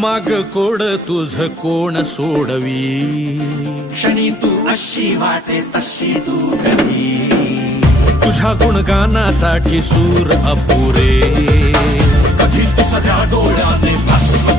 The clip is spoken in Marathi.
माग कोड तुझ कोण सोडवी, क्षणी तू अशी वाटे तशी तू कधी, तुझ्या गुणगानासाठी सूर अपुरे, कधी तुझ्या डोळ्याने भस्म